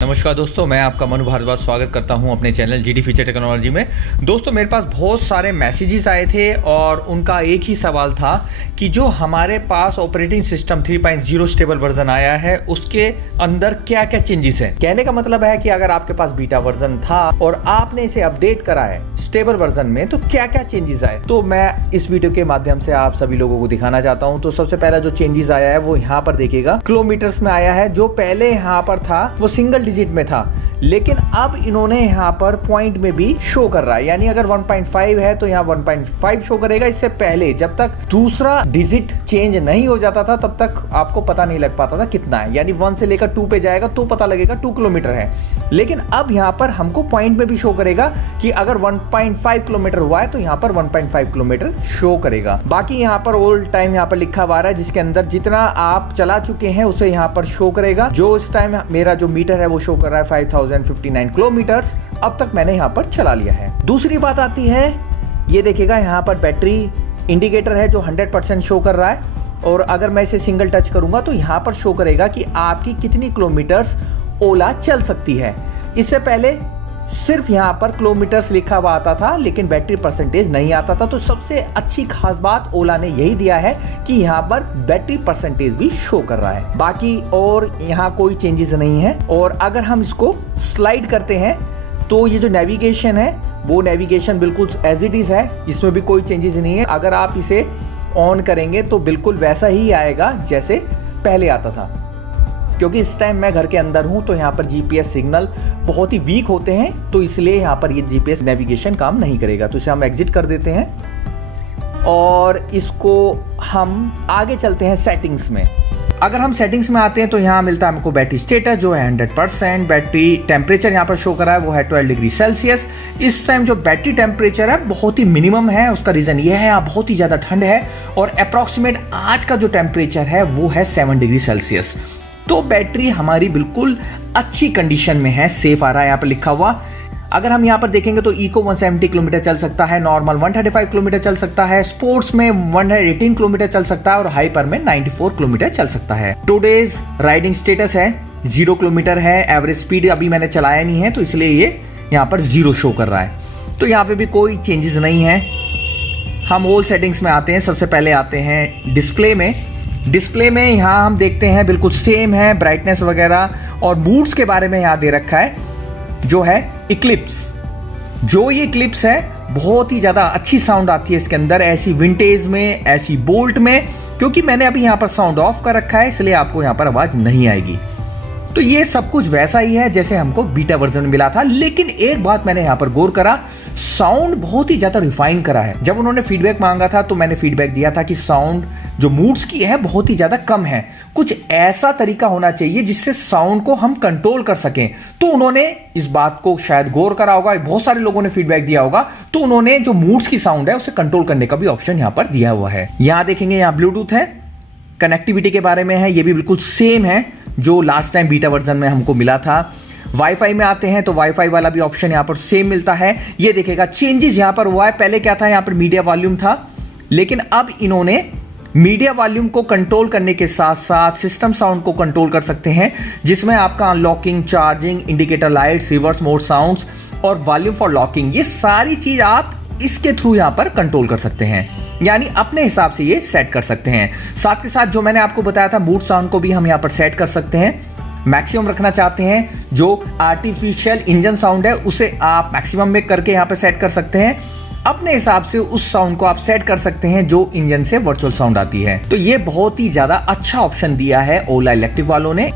नमस्कार दोस्तों, मैं आपका मनु भारद्वाज स्वागत करता हूं अपने चैनल जीडी फ्यूचर टेक्नोलॉजी में। दोस्तों, मेरे पास बहुत सारे मैसेजेस आए थे और उनका एक ही सवाल था कि जो हमारे पास ऑपरेटिंग सिस्टम 3.0 स्टेबल वर्जन आया है उसके अंदर क्या क्या चेंजेस हैं। कहने का मतलब है कि अगर आपके पास बीटा वर्जन था और आपने इसे अपडेट करा है स्टेबल वर्जन में तो क्या क्या चेंजेस आए, तो मैं इस वीडियो के माध्यम से आप सभी लोगों को दिखाना चाहता हूँ। तो सबसे पहला जो चेंजेस आया है वो यहाँ पर देखिएगा, किलोमीटर्स में आया है। जो पहले यहाँ पर था वो सिंगल डिजिट में था, लेकिन अब इन्होंने यहाँ पर पॉइंट में भी शो कर रहा है, यानी अगर 1.5 है तो यहाँ 1.5 शो करेगा। इससे पहले जब तक दूसरा डिजिट चेंज नहीं हो जाता था तब तक आपको पता नहीं लग पाता था कितना है, यानी 1 से लेकर 2 पे जाएगा तो पता लगेगा 2 किलोमीटर है। लेकिन अब यहाँ पर हमको पॉइंट में भी शो करेगा कि अगर 1.5 किलोमीटर हुआ है तो यहाँ पर 1.5 किलोमीटर शो करेगा। बाकी यहाँ पर ओल्ड टाइम यहाँ पर लिखा हुआ है, जिसके अंदर जितना आप चला चुके हैं उसे यहाँ पर शो करेगा। जो इस टाइम मेरा जो मीटर है वो शो कर रहा है 5059 किलोमीटर्स अब तक मैंने यहाँ पर चला लिया है। दूसरी बात आती है, ये देखिएगा यहाँ पर बैटरी इंडिकेटर है जो 100% शो कर रहा है, और अगर मैं इसे सिंगल टच करूंगा तो यहाँ पर शो करेगा कि आपकी कितनी किलोमीटर्स ओला चल सकती है। इससे पहले सिर्फ यहाँ पर किलोमीटर्स लिखा हुआ आता था लेकिन बैटरी परसेंटेज नहीं आता था। तो सबसे अच्छी खास बात ओला ने यही दिया है कि यहाँ पर बैटरी परसेंटेज भी शो कर रहा है। बाकी और यहाँ कोई चेंजेस नहीं है। और अगर हम इसको स्लाइड करते हैं तो ये जो नेविगेशन है वो नेविगेशन बिल्कुल एज इट इज है, इसमें भी कोई चेंजेस नहीं है। अगर आप इसे ऑन करेंगे तो बिल्कुल वैसा ही आएगा जैसे पहले आता था। क्योंकि इस टाइम मैं घर के अंदर हूं तो यहाँ पर जीपीएस सिग्नल बहुत ही वीक होते हैं, तो इसलिए यहाँ पर ये जीपीएस नेविगेशन काम नहीं करेगा। तो इसे हम एग्जिट कर देते हैं और इसको हम आगे चलते हैं सेटिंग्स में। अगर हम सेटिंग्स में आते हैं तो यहाँ मिलता है हमको बैटरी स्टेटस जो है 100%। बैटरी टेम्परेचर यहाँ पर शो कर रहा है वो है 12 डिग्री सेल्सियस। इस टाइम जो बैटरी टेम्परेचर है बहुत ही मिनिमम है, उसका रीजन ये है यहाँ बहुत ही ज्यादा ठंड है और अप्रॉक्सीमेट आज का जो टेम्परेचर है वो है 7 डिग्री सेल्सियस। तो बैटरी हमारी बिल्कुल अच्छी कंडीशन में है, सेफ आ रहा है यहाँ पर लिखा हुआ। अगर हम यहाँ पर देखेंगे तो इको 170 किलोमीटर चल सकता है, नॉर्मल 135 किलोमीटर चल सकता है, स्पोर्ट्स में 118 किलोमीटर चल सकता है और हाइपर में 94 किलोमीटर चल सकता है। टुडेज राइडिंग स्टेटस है 0 किलोमीटर है। एवरेज स्पीड अभी मैंने चलाया नहीं है तो इसलिए ये यहाँ पर 0 शो कर रहा है। तो यहाँ पे भी कोई चेंजेस नहीं है। हम ऑल सेटिंग्स में आते हैं। सबसे पहले आते हैं डिस्प्ले में। डिस्प्ले में यहाँ हम देखते हैं बिल्कुल सेम है, ब्राइटनेस वगैरह और मूड्स के बारे में यहाँ दे रखा है जो है इक्लिप्स। जो ये इक्लिप्स है बहुत ही ज़्यादा अच्छी साउंड आती है इसके अंदर, ऐसी विंटेज में, ऐसी बोल्ट में। क्योंकि मैंने अभी यहाँ पर साउंड ऑफ कर रखा है इसलिए आपको यहाँ पर आवाज़ नहीं आएगी। तो ये सब कुछ वैसा ही है जैसे हमको बीटा वर्जन में मिला था। लेकिन एक बात मैंने यहाँ पर गौर करा, साउंड बहुत ही ज्यादा रिफाइन करा है। जब उन्होंने फीडबैक मांगा था तो मैंने फीडबैक दिया था कि साउंड जो मूड्स की है बहुत ही ज्यादा कम है, कुछ ऐसा तरीका होना चाहिए जिससे साउंड को हम कंट्रोल कर सकें। तो उन्होंने इस बात को शायद गौर करा होगा, बहुत सारे लोगों ने फीडबैक दिया होगा, तो उन्होंने जो मूड्स की साउंड है उसे कंट्रोल करने का भी ऑप्शन यहाँ पर दिया हुआ है। यहाँ देखेंगे यहाँ ब्लूटूथ है, कनेक्टिविटी के बारे में है, ये भी बिल्कुल सेम है जो लास्ट टाइम बीटा वर्जन में हमको मिला था। वाईफाई में आते हैं तो वाईफाई वाला भी ऑप्शन यहाँ पर सेम मिलता है। ये देखेगा चेंजेस यहाँ पर हुआ है। पहले क्या था, यहाँ पर मीडिया वॉल्यूम था, लेकिन अब इन्होंने मीडिया वॉल्यूम को कंट्रोल करने के साथ साथ सिस्टम साउंड को कंट्रोल कर सकते हैं, जिसमें आपका unlocking, charging, indicator lights, reverse mode sounds और वॉल्यूम फॉर लॉकिंग, ये सारी चीज आप इसके थ्रू यहाँ पर कंट्रोल कर सकते हैं, यानी अपने हिसाब से ये सेट कर सकते हैं। साथ के साथ जो मैंने आपको बताया था मूड साउंड को भी हम यहाँ पर सेट कर सकते हैं। मैक्सिमम रखना चाहते हैं, जो आर्टिफिशियल इंजन साउंड है उसे आप मैक्सिमम में करके यहाँ पर सेट कर सकते हैं। अपने हिसाब से उस साउंड को आप सेट कर सकते हैं जो इंजन से वर्चुअल साउंड आती है। तो ये बहुत ही ज्यादा अच्छा ऑप्शन दिया है ओला इलेक्ट्रिक वालों ने।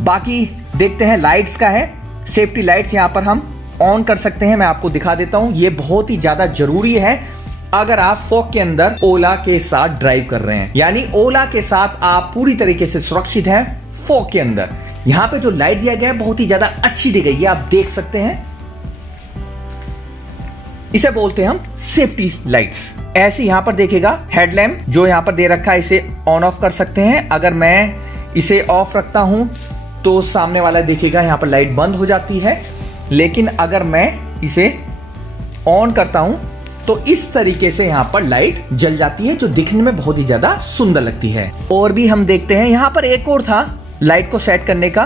बाकी देखते हैं लाइट्स का है, सेफ्टी लाइट्स यहाँ पर हम ऑन कर सकते हैं। मैं आपको दिखा देता हूं, ये बहुत ही ज्यादा जरूरी है अगर आप फॉग के अंदर ओला के साथ ड्राइव कर रहे हैं, यानी ओला के साथ आप पूरी तरीके से सुरक्षित हैं फॉग के अंदर। यहां पे जो लाइट दिया गया है बहुत ही ज्यादा अच्छी दी गई है, आप देख सकते हैं। इसे बोलते हैं हम सेफ्टी लाइट्स। ऐसे यहां पर देखेगा हेडलैम्प जो यहां पर दे रखा है, इसे ऑन ऑफ कर सकते हैं। अगर मैं इसे ऑफ रखता हूं तो सामने वाला देखेगा यहां पर लाइट बंद हो जाती है, लेकिन अगर मैं इसे ऑन करता हूं तो इस तरीके से यहाँ पर लाइट जल जाती है जो दिखने में बहुत ही ज्यादा सुंदर लगती है। और भी हम देखते हैं यहाँ पर एक और था लाइट को सेट करने का,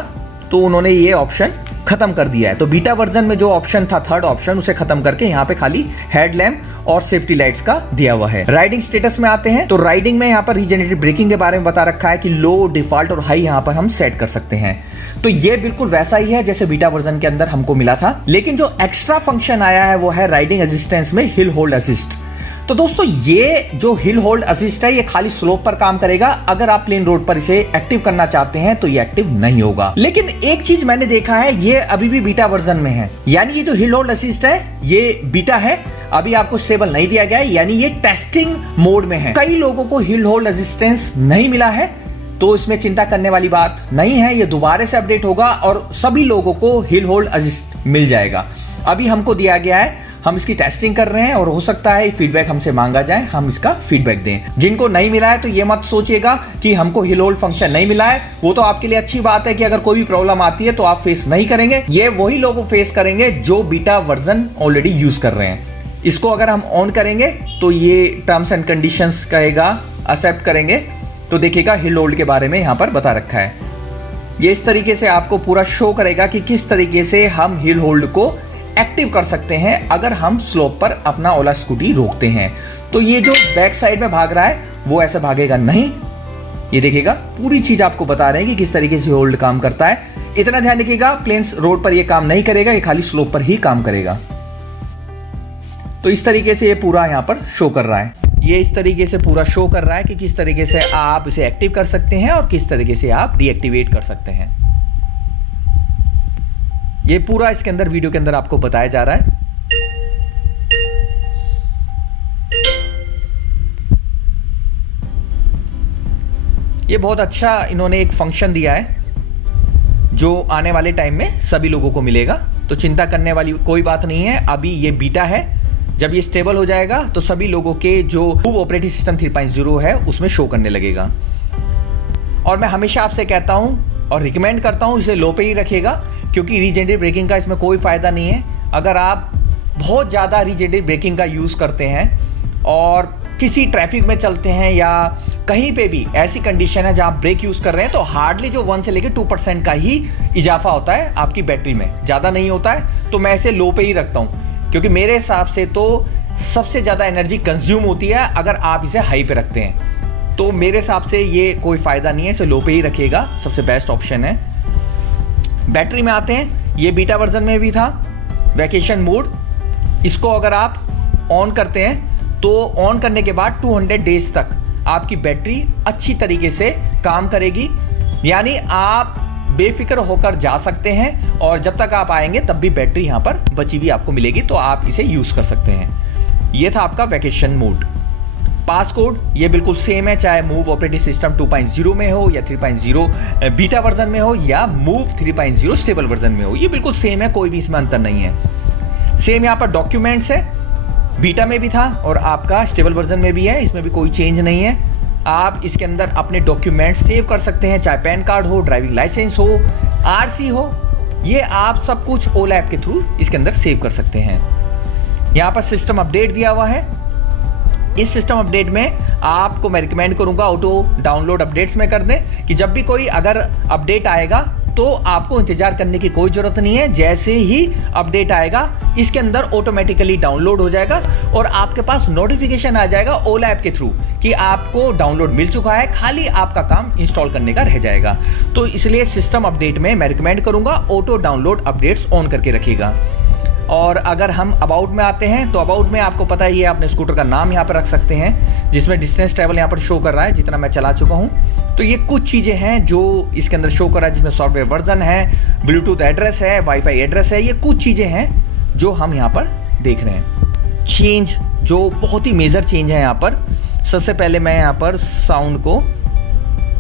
तो उन्होंने ये ऑप्शन खत्म कर दिया है। तो बीटा वर्जन में जो ऑप्शन था, थर्ड ऑप्शन, उसे खत्म करके यहाँ पे खाली हेडलैम्प और सेफ्टी लाइट्स का दिया हुआ है। राइडिंग स्टेटस में आते हैं तो राइडिंग में यहाँ पर रीजेनरेटिव ब्रेकिंग के बारे में बता रखा है कि लो, डिफॉल्ट और हाई यहाँ पर हम सेट कर सकते हैं। तो ये बिल्कुल वैसा ही है जैसे बीटा वर्जन के अंदर हमको मिला था, लेकिन जो एक्स्ट्रा फंक्शन आया है वो है राइडिंग असिस्टेंस में हिल होल्ड असिस्ट। तो दोस्तों ये जो हिल होल्ड असिस्ट है ये खाली स्लोप पर काम करेगा। अगर आप प्लेन रोड पर इसे एक्टिव करना चाहते हैं तो ये एक्टिव नहीं होगा। लेकिन एक चीज मैंने देखा है, ये अभी भी बीटा वर्जन में है, यानी ये जो हिल होल्ड असिस्ट है ये बीटा है, अभी आपको स्टेबल नहीं दिया गया है, यानी ये टेस्टिंग मोड में है। कई लोगों को हिल होल्ड असिस्टेंस नहीं मिला है, तो इसमें चिंता करने वाली बात नहीं है, ये दोबारा से अपडेट होगा और सभी लोगों को हिल होल्ड असिस्ट मिल जाएगा। अभी हमको दिया गया है, हम इसकी टेस्टिंग कर रहे हैं और हो सकता है फीडबैक हमसे मांगा जाए, हम इसका फीडबैक दें। जिनको नहीं मिला है तो ये मत सोचिएगा कि हमको हिल होल्ड फंक्शन नहीं मिला है, वो तो आपके लिए अच्छी बात है कि अगर कोई भी प्रॉब्लम आती है तो आप फेस नहीं करेंगे, ये वही लोग फेस करेंगे जो बीटा वर्जन ऑलरेडी यूज कर रहे हैं। इसको अगर हम ऑन करेंगे तो ये टर्म्स एंड कंडीशंस कहेगा, एक्सेप्ट करेंगे तो देखिएगा हिल होल्ड के बारे में यहाँ पर बता रखा है। ये इस तरीके से आपको पूरा शो करेगा कि किस तरीके से हम हिल होल्ड को एक्टिव कर सकते हैं अगर हम स्लोप पर अपना ओला स्कूटी रोकते हैं। तो ये जो बैक साइड में भाग रहा है वो ऐसे भागेगा नहीं, ये देखिएगा पूरी चीज आपको बता रहे हैं कि किस तरीके से होल्ड काम करता है। इतना ध्यान रखिएगा, प्लेन्स रोड पर ये काम नहीं करेगा, ये खाली स्लोप पर ही काम करेगा। तो इस तरीके से ये पूरा यहाँ पर शो कर रहा है, ये इस तरीके से पूरा शो कर रहा है कि किस तरीके से आप इसे एक्टिव कर सकते हैं और किस तरीके से आप डीएक्टिवेट कर सकते हैं। ये पूरा इसके अंदर वीडियो के अंदर आपको बताया जा रहा है। ये बहुत अच्छा इन्होंने एक फंक्शन दिया है जो आने वाले टाइम में सभी लोगों को मिलेगा, तो चिंता करने वाली कोई बात नहीं है। अभी ये बीटा है, जब ये स्टेबल हो जाएगा तो सभी लोगों के जो मूव ऑपरेटिंग सिस्टम 3.0 है उसमें शो करने लगेगा। और मैं हमेशा आपसे कहता हूं और रिकमेंड करता हूं इसे लो पे ही रखिएगा, क्योंकि रीजेनरेटिव ब्रेकिंग का इसमें कोई फायदा नहीं है। अगर आप बहुत ज़्यादा रीजेनरेटिव ब्रेकिंग का यूज़ करते हैं और किसी ट्रैफिक में चलते हैं या कहीं पे भी ऐसी कंडीशन है जहां आप ब्रेक यूज़ कर रहे हैं, तो हार्डली जो 1 से लेकर 2% का ही इजाफा होता है आपकी बैटरी में, ज़्यादा नहीं होता है। तो मैं इसे लो पे ही रखता हूँ, क्योंकि मेरे हिसाब से तो सबसे ज़्यादा एनर्जी कंज्यूम होती है अगर आप इसे हाई पे रखते हैं। तो मेरे हिसाब से ये कोई फ़ायदा नहीं है, इसे लो पे ही रखिएगा, सबसे बेस्ट ऑप्शन है। बैटरी में आते हैं, ये बीटा वर्जन में भी था वैकेशन मोड। इसको अगर आप ऑन करते हैं तो ऑन करने के बाद 200 डेज तक आपकी बैटरी अच्छी तरीके से काम करेगी, यानी आप बेफिक्र होकर जा सकते हैं और जब तक आप आएंगे तब भी बैटरी यहाँ पर बची हुई आपको मिलेगी, तो आप इसे यूज़ कर सकते हैं। ये था आपका वैकेशन मोड। पासकोड ये बिल्कुल सेम है, चाहे मूव ऑपरेटिंग सिस्टम 2.0 में हो या 3.0 बीटा वर्जन में हो या मूव 3.0 स्टेबल वर्जन में हो, ये बिल्कुल सेम है, कोई भी इसमें अंतर नहीं है। सेम यहाँ पर डॉक्यूमेंट्स है, बीटा में भी था और आपका स्टेबल वर्जन में भी है, इसमें भी कोई चेंज नहीं है। आप इसके अंदर अपने डॉक्यूमेंट सेव कर सकते हैं, चाहे पैन कार्ड हो, ड्राइविंग लाइसेंस हो, आरसी हो, ये आप सब कुछ ओला ऐप के थ्रू इसके अंदर सेव कर सकते हैं। यहाँ पर सिस्टम अपडेट दिया हुआ है। इस सिस्टम अपडेट में आपको मैं रिकमेंड करूंगा ऑटो डाउनलोड अपडेट्स में कर दें, कि जब भी कोई अगर अपडेट आएगा तो आपको इंतजार करने की कोई जरूरत नहीं है। जैसे ही अपडेट आएगा इसके अंदर ऑटोमेटिकली डाउनलोड हो जाएगा और आपके पास नोटिफिकेशन आ जाएगा ओला ऐप के थ्रू कि आपको डाउनलोड मिल चुका है, खाली आपका काम इंस्टॉल करने का रह जाएगा। तो इसलिए सिस्टम अपडेट में मैं रिकमेंड करूंगा ऑटो डाउनलोड अपडेट्स ऑन करके रखिएगा। और अगर हम अबाउट में आते हैं तो अबाउट में आपको पता ही है, अपने स्कूटर का नाम यहाँ पर रख सकते हैं, जिसमें डिस्टेंस ट्रैवल यहाँ पर शो कर रहा है जितना मैं चला चुका हूँ। तो ये कुछ चीज़ें हैं जो इसके अंदर शो कर रहा है, जिसमें सॉफ्टवेयर वर्जन है, ब्लूटूथ एड्रेस है, वाईफाई एड्रेस है, ये कुछ चीज़ें हैं जो हम यहाँ पर देख रहे हैं। चेंज जो बहुत ही मेजर चेंज है यहाँ पर, सबसे पहले मैं यहाँ पर साउंड को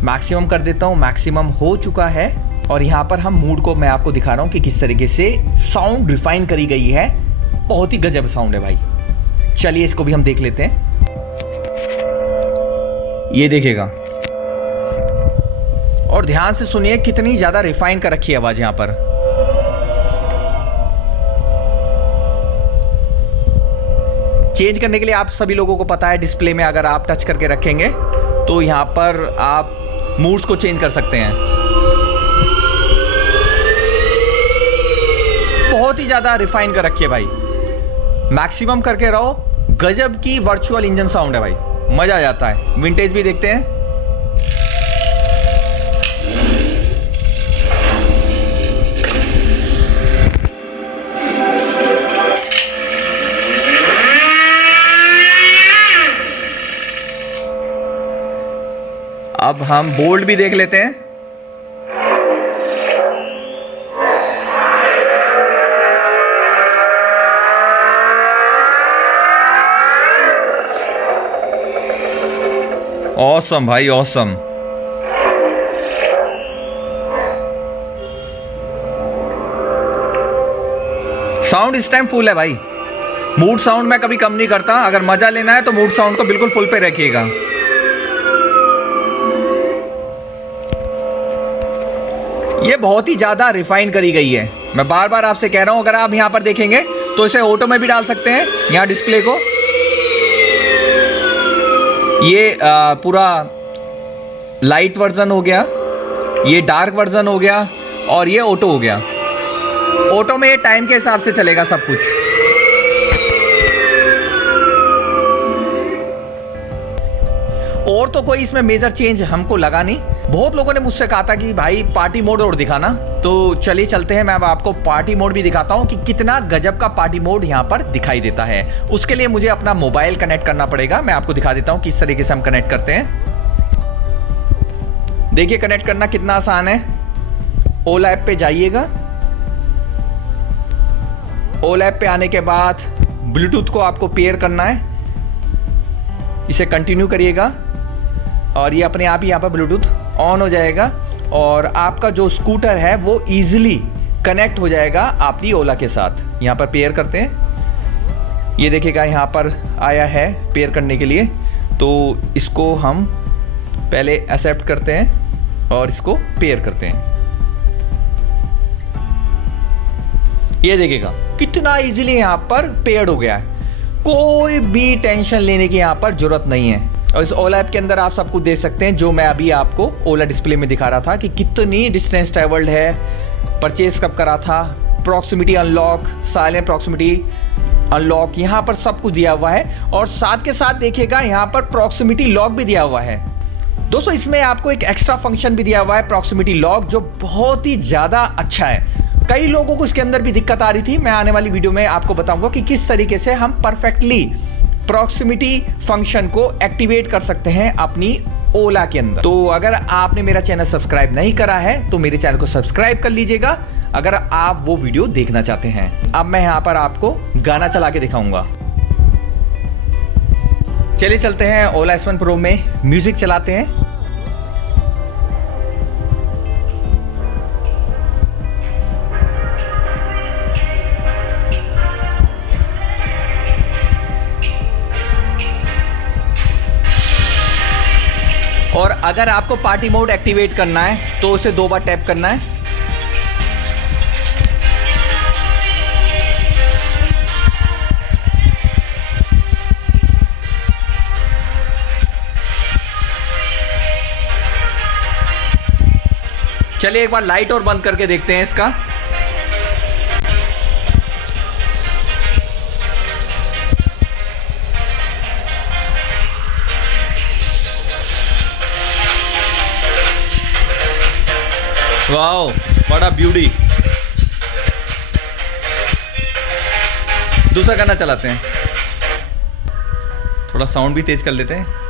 मैक्सिमम कर देता हूँ, मैक्सिमम हो चुका है। और यहाँ पर हम मूड को मैं आपको दिखा रहा हूँ कि किस तरीके से साउंड रिफाइन करी गई है, बहुत ही गजब साउंड है भाई। चलिए इसको भी हम देख लेते हैं, ये देखिएगा और ध्यान से सुनिए कितनी ज्यादा रिफाइन कर रखी है आवाज यहाँ पर। चेंज करने के लिए आप सभी लोगों को पता है, डिस्प्ले में अगर आप टच करके रखेंगे तो यहाँ पर आप मूड्स को चेंज कर सकते हैं। बहुत ही ज़्यादा रिफाइन कर रखी है भाई, मैक्सिमम करके रहो। गजब की वर्चुअल इंजन साउंड है भाई, मज़ा आ जाता है। विंटेज भी देखते हैं। अब हम बोल्ट भी देख लेते हैं। ऑसम भाई, ऑसम। साउंड इस टाइम फुल है भाई। मूड साउंड मैं कभी कम नहीं करता। अगर मजा लेना है तो मूड साउंड को बिल्कुल फुल पे रखिएगा। ये बहुत ही ज्यादा रिफाइन करी गई है। मैं बार बार आपसे कह रहा हूं, अगर आप यहां पर देखेंगे तो इसे ऑटो में भी डाल सकते हैं, यहां डिस्प्ले को। ये पूरा लाइट वर्जन हो गया, ये डार्क वर्जन हो गया, और ये ऑटो हो गया। ऑटो में ये टाइम के हिसाब से चलेगा सब कुछ। और तो कोई इसमें मेजर चेंज हमको लगा नहीं। बहुत लोगों ने मुझसे कहा था कि भाई पार्टी मोड और दिखाना, तो चलिए चलते हैं। मैं अब आपको पार्टी मोड भी दिखाता हूं कि कितना गजब का पार्टी मोड यहां पर दिखाई देता है। उसके लिए मुझे अपना मोबाइल कनेक्ट करना पड़ेगा। मैं आपको दिखा देता हूं किस तरीके से हम कनेक्ट करते हैं। देखिए कनेक्ट करना कितना आसान है। ओला ऐप पे जाइएगा। ओला ऐप पे आने के बाद ब्लूटूथ को आपको पेयर करना है, इसे कंटिन्यू करिएगा और ये अपने आप ही यहाँ पर ब्लूटूथ ऑन हो जाएगा और आपका जो स्कूटर है वो इजीली कनेक्ट हो जाएगा अपनी ओला के साथ। यहाँ पर पेयर करते हैं, ये देखिएगा यहाँ पर आया है पेयर करने के लिए। तो इसको हम पहले एक्सेप्ट करते हैं और इसको पेयर करते हैं। ये देखिएगा कितना इजीली यहाँ पर पेयर्ड हो गया है। कोई भी टेंशन लेने की यहाँ पर जरूरत नहीं है। और इस ओला ऐप के अंदर आप सब कुछ देख सकते हैं, जो मैं अभी आपको ओला डिस्प्ले में दिखा रहा था कि कितनी डिस्टेंस ट्रेवल्ड है, परचेज कब करा था, proximity unlock, silent proximity unlock, यहाँ पर सब कुछ दिया हुआ है। और साथ के साथ देखिएगा यहाँ पर प्रॉक्सिमिटी लॉक भी दिया हुआ है। दोस्तों इसमें आपको एक एक्स्ट्रा फंक्शन भी दिया हुआ है प्रॉक्सिमिटी लॉक, जो बहुत ही ज़्यादा अच्छा है। कई लोगों को इसके अंदर भी दिक्कत आ रही थी। मैं आने वाली वीडियो में आपको बताऊंगा कि किस तरीके से हम परफेक्टली प्रॉक्सिमिटी फंक्शन को एक्टिवेट कर सकते हैं अपनी ओला के अंदर। तो अगर आपने मेरा चैनल सब्सक्राइब नहीं करा है तो मेरे चैनल को सब्सक्राइब कर लीजिएगा अगर आप वो वीडियो देखना चाहते हैं। अब मैं यहां पर आपको गाना चला के दिखाऊंगा। चलिए चलते हैं ओला S1 Pro में, म्यूजिक चलाते हैं। और अगर आपको पार्टी मोड एक्टिवेट करना है तो उसे 2 बार टैप करना है। चलिए एक बार लाइट और बंद करके देखते हैं इसका। वाओ, बड़ा ब्यूटी। दूसरा गाना चलाते हैं, थोड़ा साउंड भी तेज कर लेते हैं।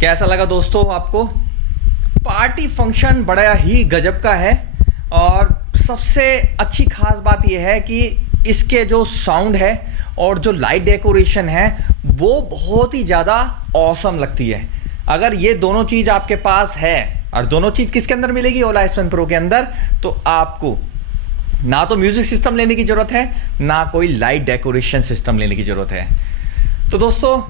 कैसा लगा दोस्तों आपको? पार्टी फंक्शन बड़ा ही गजब का है और सबसे अच्छी खास बात यह है कि इसके जो साउंड है और जो लाइट डेकोरेशन है वो बहुत ही ज़्यादा ऑसम लगती है। अगर ये दोनों चीज़ आपके पास है, और दोनों चीज़ किसके अंदर मिलेगी? ओला S1 Pro के अंदर, तो आपको ना तो म्यूजिक सिस्टम लेने की जरूरत है, ना कोई लाइट डेकोरेशन सिस्टम लेने की जरूरत है। तो दोस्तों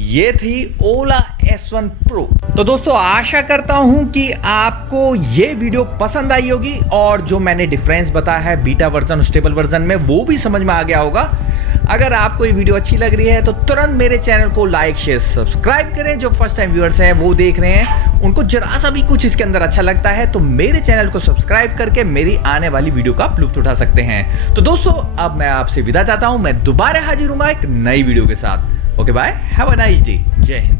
ये थी ओला S1 Pro। तो दोस्तों आशा करता हूं कि आपको ये वीडियो पसंद आई होगी और जो मैंने डिफरेंस बताया है बीटा वर्जन और स्टेबल वर्जन में वो भी समझ में आ गया होगा। अगर आपको ये वीडियो अच्छी लग रही है तो तुरंत मेरे चैनल को लाइक शेयर सब्सक्राइब करें। जो फर्स्ट टाइम व्यूअर्स हैं वो देख रहे हैं, उनको जरा सा भी कुछ इसके अंदर अच्छा लगता है तो मेरे चैनल को सब्सक्राइब करके मेरी आने वाली वीडियो का लुत्फ उठा सकते हैं। तो दोस्तों अब मैं आपसे विदा चाहता हूं, मैं दोबारा हाजिर हूंगा एक नई वीडियो के साथ। Okay bye, have a nice day, Jai Hind.